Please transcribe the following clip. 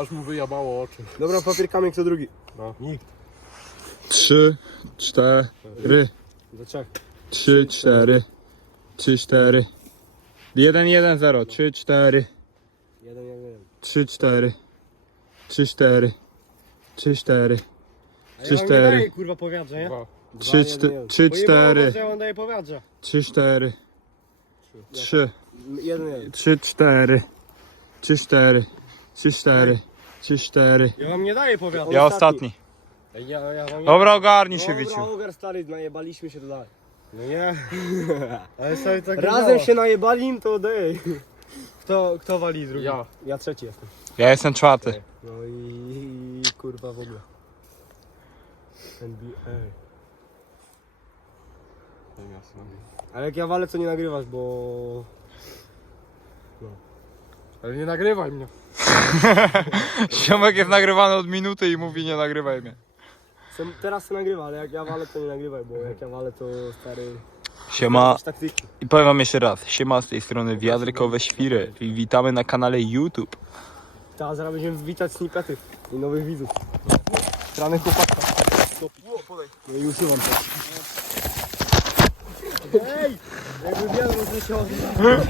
Aż mu wyjabało oczy. Dobra, papier, kamień, kto drugi? No. Nikt. Trzy, cztery, Do trzech. trzy, cztery, trzy, cztery. Jeden, jeden, zero, trzy, cztery, Jeden, jeden, trzy, cztery, trzy, cztery, trzy, cztery, Trzy, cztery. kurwa, powiadrze, nie? Dwa. trzy, cztery, trzy, cztery, ja daję powiadrze. trzy, cztery, trzy, Jeden, jeden. trzy, cztery, trzy, cztery, trzy, cztery, trzy, cztery. Ja wam nie daję powiadrze. Ja ostatni. Ja, ja wam nie... Dobra, ogarnij się, Dobra, Wiciu. ogar stary, najebaliśmy się to dalej. No nie. Ale sobie tak Razem się najebali, to dej. Kto, kto wali drugi? Ja. Ja trzeci jestem. Ja jestem czwarty. No i kurwa w ogóle. NBA. Ale jak ja walę, to nie nagrywasz, bo... Ale nie nagrywaj mnie. Ziomek jest nagrywany od minuty i mówi nie nagrywaj mnie. Sem- Teraz się nagrywa, ale jak ja walę, to nie nagrywaj, bo jak ja walę, to stary... Siema. Jakieś taktyki. I powiem wam jeszcze raz, siema z tej strony wiadrykowe świry i witamy na kanale YouTube. Teraz zaraz będziemy witać snippety i nowych widzów. Strany chłopaka. No i usuwam to. Ej! Jakby wiadro zleciało.